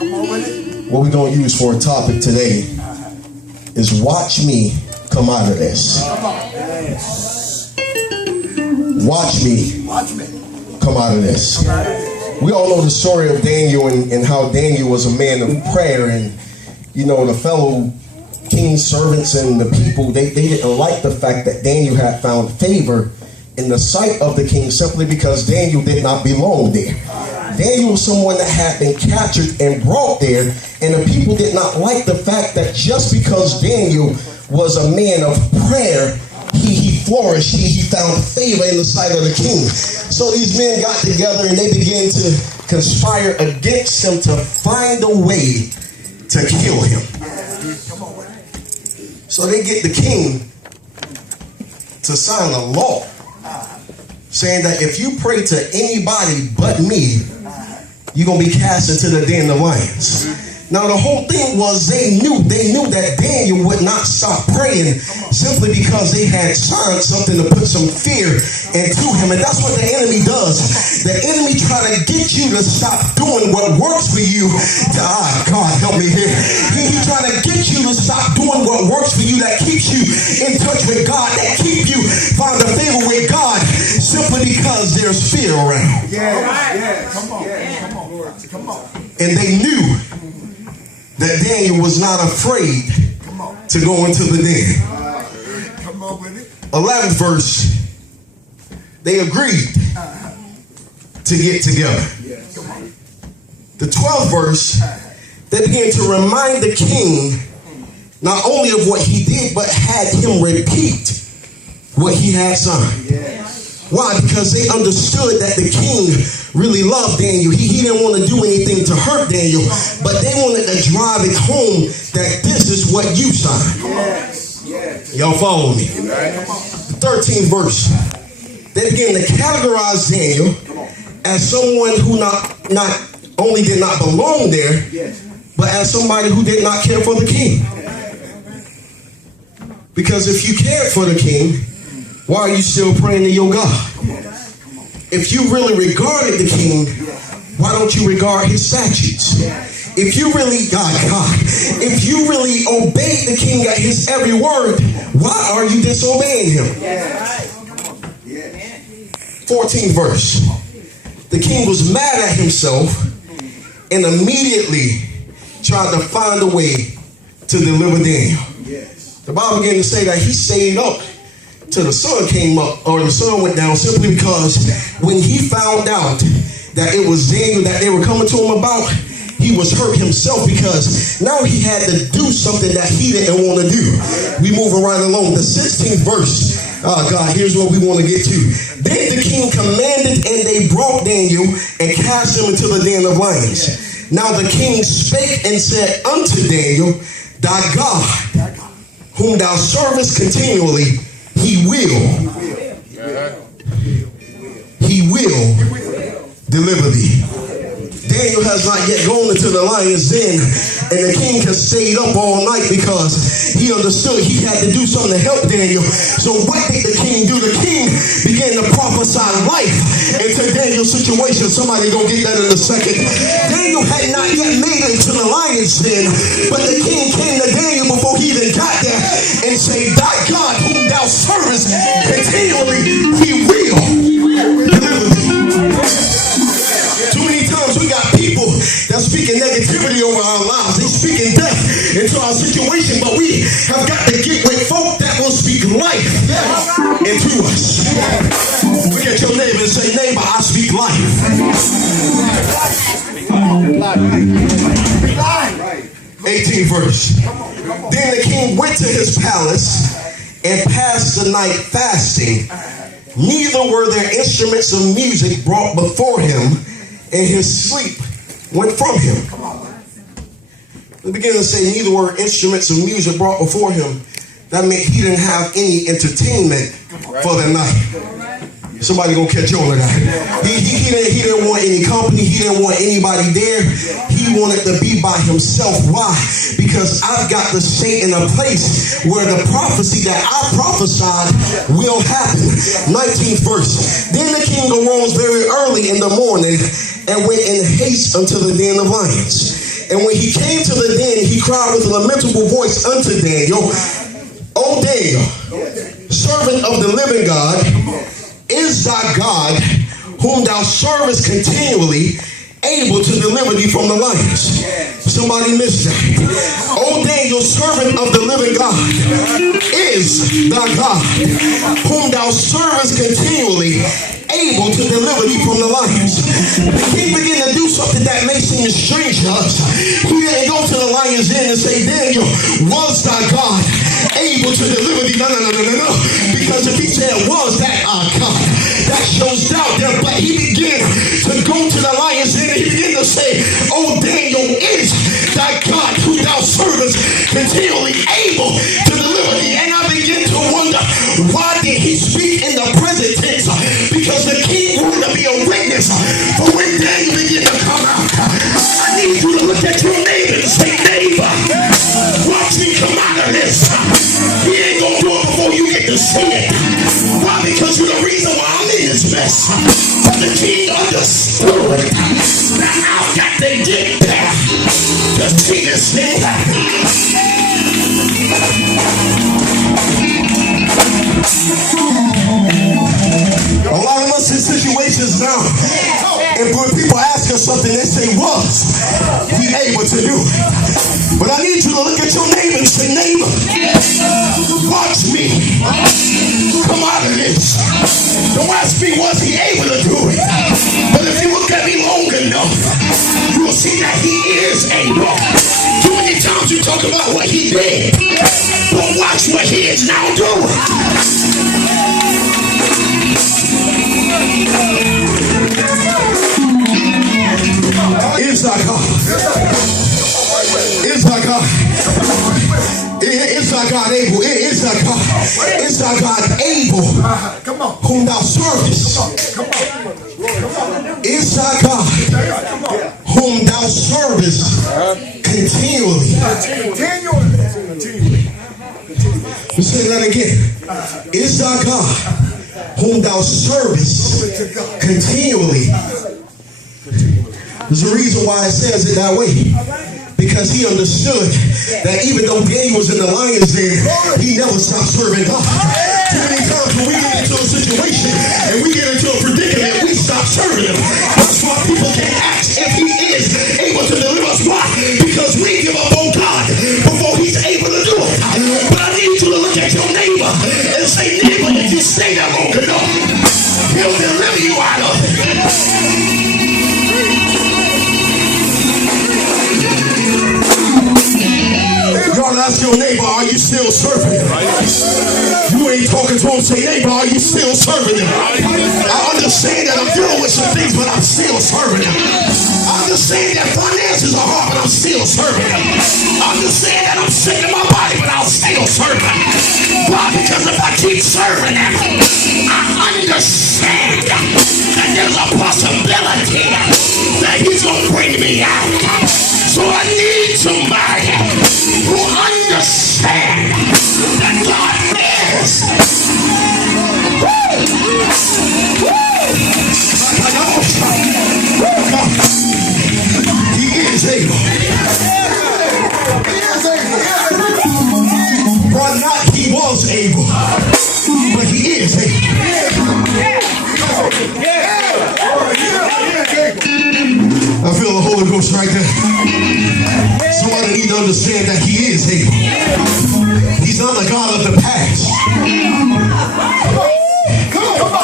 What we're going to use for a topic today is watch me come out of this. Watch me come out of this. We all know the story of Daniel and how Daniel was a man of prayer, and you know, the fellow king's servants and the people, they didn't like the fact that Daniel had found favor in the sight of the king simply because Daniel did not belong there. Daniel was someone that had been captured and brought there, and the people did not like the fact that just because Daniel was a man of prayer, he flourished, he found favor in the sight of the king. So these men got together and they began to conspire against him to find a way to kill him. So they get the king to sign a law saying that if you pray to anybody but me, you're going to be cast into the den of lions. Now the whole thing was they knew that Daniel would not stop praying simply because they had signed something to put some fear into him. And that's what the enemy does. The enemy try to get you to stop doing what works for you. God help me here. He try to get you to stop doing what works for you, that keeps you in touch with God, that keep you find a favor with God simply because there's fear around. Yeah. Come on. And they knew that Daniel was not afraid to go into the den. 11th verse, they agreed to get together. The 12th verse, they began to remind the king not only of what he did, but had him repeat what he had signed. Why? Because they understood that the king really loved Daniel. He didn't want to do anything to hurt Daniel, but they wanted to drive it home that this is what you signed. Y'all follow me? The 13th verse. They began to categorize Daniel as someone who not only did not belong there, but as somebody who did not care for the king. Because if you cared for the king, why are you still praying to your God? If you really regarded the king, why don't you regard his statutes? If you really, if you really obeyed the king at his every word, why are you disobeying him? 14th verse. The king was mad at himself and immediately tried to find a way to deliver Daniel. The Bible began to say that he stayed up till the sun came up, or the sun went down, simply because when he found out that it was Daniel that they were coming to him about, he was hurt himself because now he had to do something that he didn't want to do. We moving right along. The 16th verse. God, here's what we want to get to. Then the king commanded, and they brought Daniel and cast him into the den of lions. Now the king spake and said unto Daniel, thy God, whom thou servest continually, he will deliver thee. Daniel has not yet gone into the lion's den, and the king has stayed up all night because he understood he had to do something to help Daniel. So what did the king do? The king began to prophesy life into Daniel's situation. Somebody gonna get that in a second. Daniel had not yet made it to the lion's den, but the king came to Daniel before he even got there and said, thy God whom thou servest continually, he will deliver thee. Too many times we got people that speaking negativity over our lives. They speaking death into our situation, but we have got to get with folk that will speak life into us. Look at your neighbor and say, neighbor, I speak life. 18th verse. Then the king went to his palace and passed the night fasting. Neither were there instruments of music brought before him, and his sleep went from him. We begin to say neither were instruments of music brought before him. That meant he didn't have any entertainment for the night. Somebody gonna catch on to that. He didn't want any company. He didn't want anybody there. He wanted to be by himself. Why? Because I've got to stay in a place where the prophecy that I prophesied will happen. 19th verse. Then the king arose very early in the morning and went in haste unto the den of lions. And when he came to the den, he cried with a lamentable voice unto Daniel, O Daniel, servant of the living God, is thy God, whom thou servest continually, able to deliver thee from the lions? Somebody missed that. O Daniel, servant of the living God, is thy God, whom thou servest continually, able to deliver thee from the lions. The king began to do something that may seem strange to us. He didn't go to the lion's den and say, Daniel, was thy God able to deliver thee? No. Because if he said, was that our God, that shows doubt there. But he began to go to the lion's den and he began to say, oh, Daniel, is thy God who thou servest continually able to deliver thee? And I begin to wonder, why did he speak in the present tense? Because the king wanted to be a witness for when Daniel began to come out. I need you to look at your neighbor and say, neighbor, watch me come out of this. He ain't gonna do it before you get to see it. Why? Because you're the reason why I'm in this mess. But the king understood. Now I've got to get there to see this thing happen. A lot of us in situations now, and when people ask us something, they say, was he able to do it? But I need you to look at your neighbor and say, neighbor, watch me come out of this. Don't ask me, was he able to do it? But if you look at me long enough, you will see that he is able. Too many times you talk about what he did, but watch what he is now doing. Is thy God? Is thy God? Is thy God able? Is thy God? Is thy God able? Whom thou servest? Is thy God whom thou servest continually? Let's say that again. Is thy God whom thou servest continually? There's a reason why it says it that way. Because he understood that even though Daniel was in the lion's den, he never stopped serving God. Too many times when we get into a situation and we get into a predicament, we stop serving him. That's why people can't ask if he is able to deliver us. Why? Because we give up on God before he's able to do it. But I need you to look at your neighbor and say, neighbor, if you stay there long enough, he'll deliver you out of it. Y'all ask your neighbor, are you still serving him? You ain't talking to him, say, neighbor, are you still serving him? I understand that I'm dealing with some things, but I'm still serving him. I understand that finances are hard, but I'm still serving him. I understand that I'm sick in my body, but I'll still serve him. Why? Because if I keep serving him, I understand that there's a possibility that he's going to bring me out. So I need somebody who understands that God is. He is able. But not he was able, but he is able. I feel the Holy Ghost right there. Somebody need to understand that he is able. He's not the God of the past.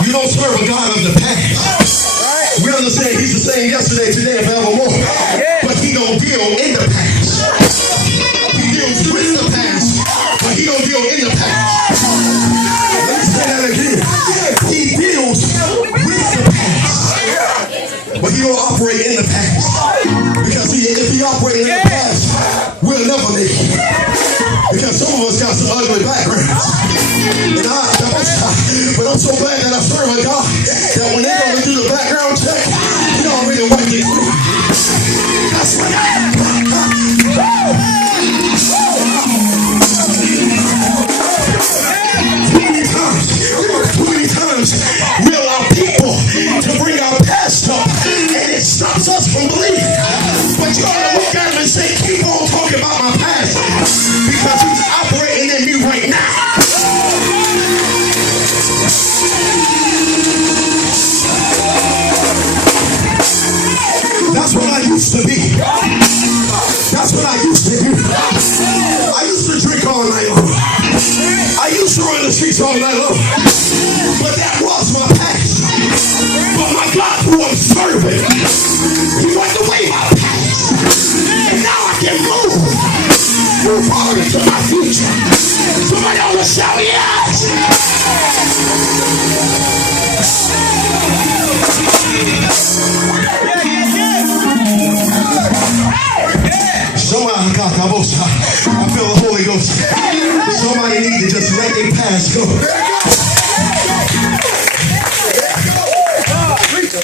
You don't serve a God of the past. We understand he's the same yesterday, today, and forevermore. But he don't deal in the past. He deals with the past, but he don't deal in the past. Let me say that again. He deals with the past, but he don't operate in the past. Because if he operated in the past, we'll never make it. Because some of us got some ugly backgrounds. But I'm so glad that I serve a God that when they go to do the background check, he already wiped it through. That's what Too many times we allow people to bring our past up, and it stops us from believing. But you ought to look at him and say, That's what I used to do. I used to drink all night long. I used to run the streets all night long. But that was my past. But my God, who I'm serving, He wiped away my past. And now I can move forward into my future. Somebody ought to shout yes. Somebody, God, I feel the Holy Ghost. Somebody need to just let their past go.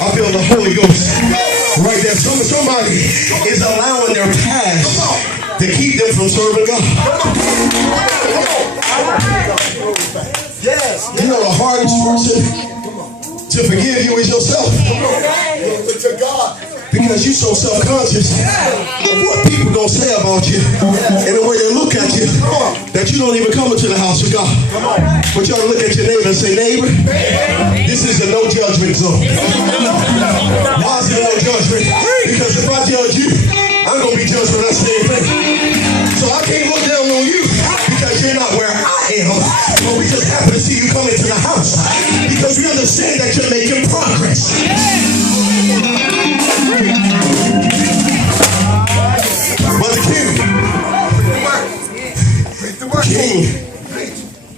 I feel the Holy Ghost right there. Somebody is allowing their past to keep them from serving God. You know the hardest person to forgive you is yourself. Because you're so self-conscious of what people gonna say about you and the way they look at you that you don't even come into the house of God. But you ought to look at your neighbor and say, neighbor, this is a no judgment zone. Why is it a no judgment? Because if I judge you, I'm gonna be judged for that same thing. So I can't look down on you because you're not where I am. But we just happen to see you come into the house because we understand that you're making progress. But the king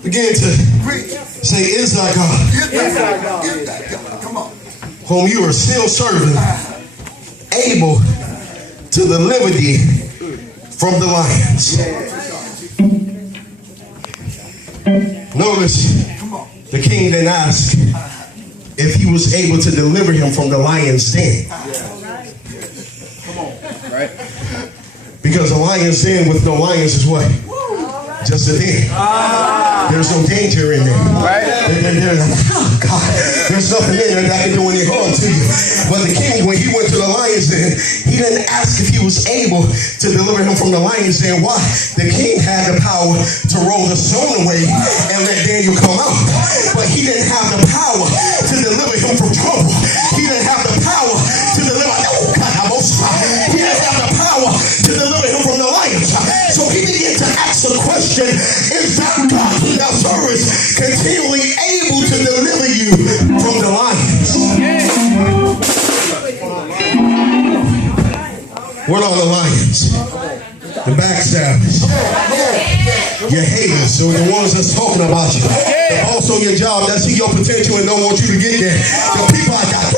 began to say, is thy God, whom you are still serving, able to deliver thee from the lions. Notice the king didn't ask if he was able to deliver him from the lion's den. Right? Because a lion's den with no lions is what? Just a den. There's no danger in there. Right? God, there's nothing in there that can do any harm to you. But the king, when he went to the lion's den, he didn't ask if he was able to deliver him from the lion's den. Why? The king had the power to roll the stone away and let Daniel come out. But he didn't have the power to deliver him from trouble. He didn't have the power to deliver. He didn't have the power to deliver him from the lions. So he began to ask the question, is that God who thou servest continually able to deliver you from the lions? What are the lions? The backstabbers. Your haters, or the ones that's talking about you. The boss on your job that see your potential and don't want you to get there. The people I got,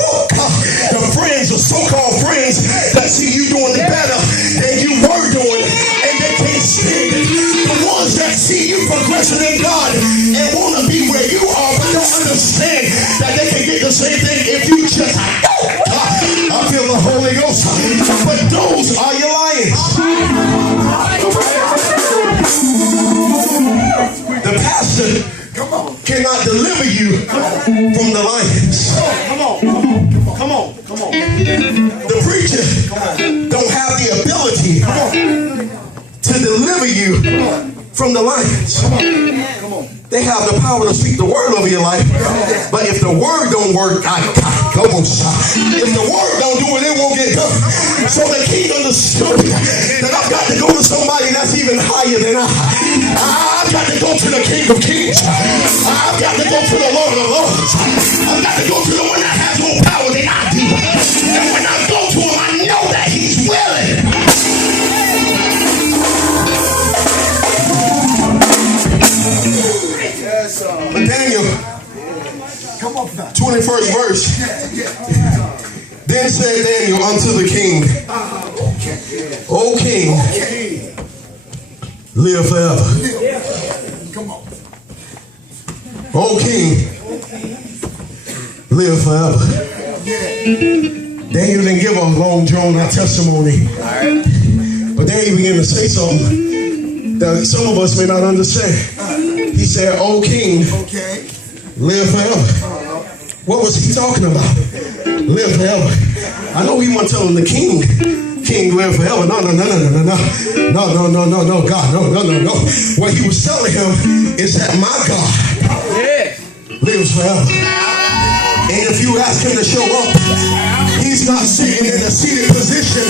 the friends, the so-called friends that see you doing it better than you were doing, and they can't stand it. The ones that see you progressing in God and want to be where you are, but don't understand that they can get the same thing if you just, I feel the Holy Ghost. But those are your lions. The pastor cannot deliver you from the lions. Come on. The preacher don't have the ability to deliver you from the lions. They have the power to speak the word over your life, but if the word don't work, if the word don't do it, it won't get done. So the king understood that I've got to go to somebody that's even higher than I. I've got to go to the King of Kings. I've got to go to the Lord of Lords. I've got to go to the one that has more power than I do. And when I go to him, I know that he's willing. But Daniel, 21st verse. Then said Daniel unto the king, O king, live forever. O king, live forever. Daniel didn't give a long drawn out testimony. But then he began to say something that some of us may not understand. He said, O king, live forever. What was he talking about? Live forever. I know he wasn't telling the king, live forever. No, God, no. What he was telling him is that my God lives forever. And if you ask him to show up, he's not sitting in a seated position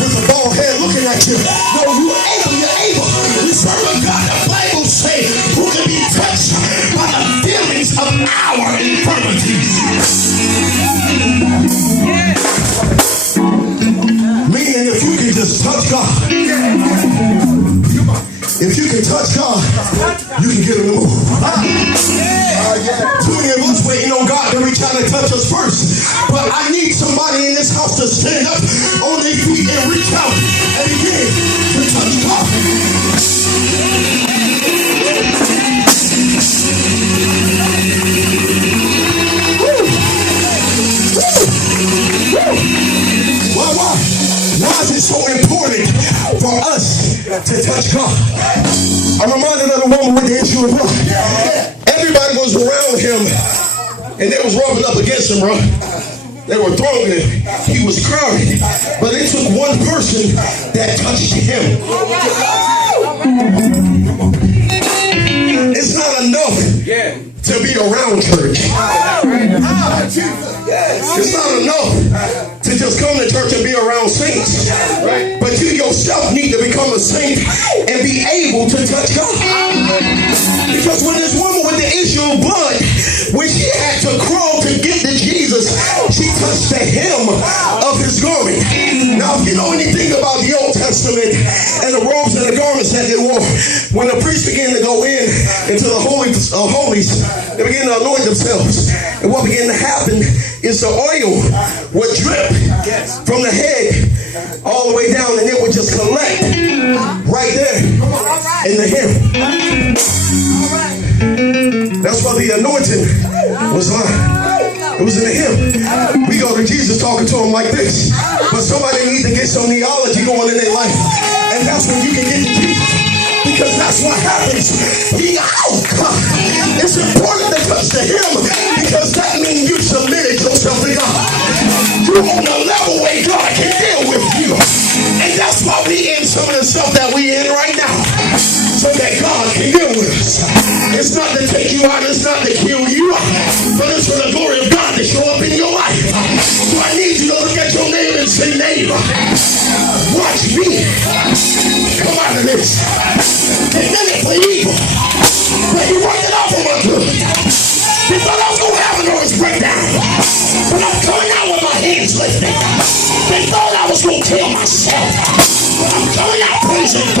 with a bald head looking at you. No, you're able. We serve a God, the Bible says, who can be touched by the feelings of our infirmities. Meaning if you can just touch God, if you can touch God, you can get him to move. Too many of us waiting on God to reach out and touch us first. But I need somebody in this house to stand up on their feet and reach out and begin to touch God. Why is it so important for us to touch God? I'm reminded of the woman with the issue of blood. Everybody was around him and they was rubbing up against him, bro. They were throwing him. He was crying. But it took one person that touched him. It's not enough to be around church. It's not enough to just come to church and be around saints. But you yourself need to become a saint and be able to touch God. Because when this woman with the issue of blood, when she had to crawl to get to Jesus, she touched the hem of his garment. Now, if you know anything about the Old Testament and the robes and the garments that they wore, when the priest began to go into the holies of holies, they began to anoint themselves. And what began to happen is the oil would drip from the head all the way down, and it would just collect right there in the hem. That's why the anointing was on. It was in the hem. We go to Jesus talking to him like this. But somebody needs to get some theology going in their life. And that's when you can get to Jesus. Because that's what happens. It's important to touch the hem because that means you submitted yourself to God. You're on the level where God can deal with you. And that's why we in some of the stuff that we in right now. So that God can deal with us. It's not to take you out, it's not to kill you, but it's for the glory of God to show up in your life. So I need you to look at your neighbor and say, neighbor, watch me come out of this. They did it for evil, but he worked it out for my good. They thought I was going to have a nervous breakdown, but I'm coming out with my hands lifted. They thought I was going to kill myself, but I'm coming out praising God.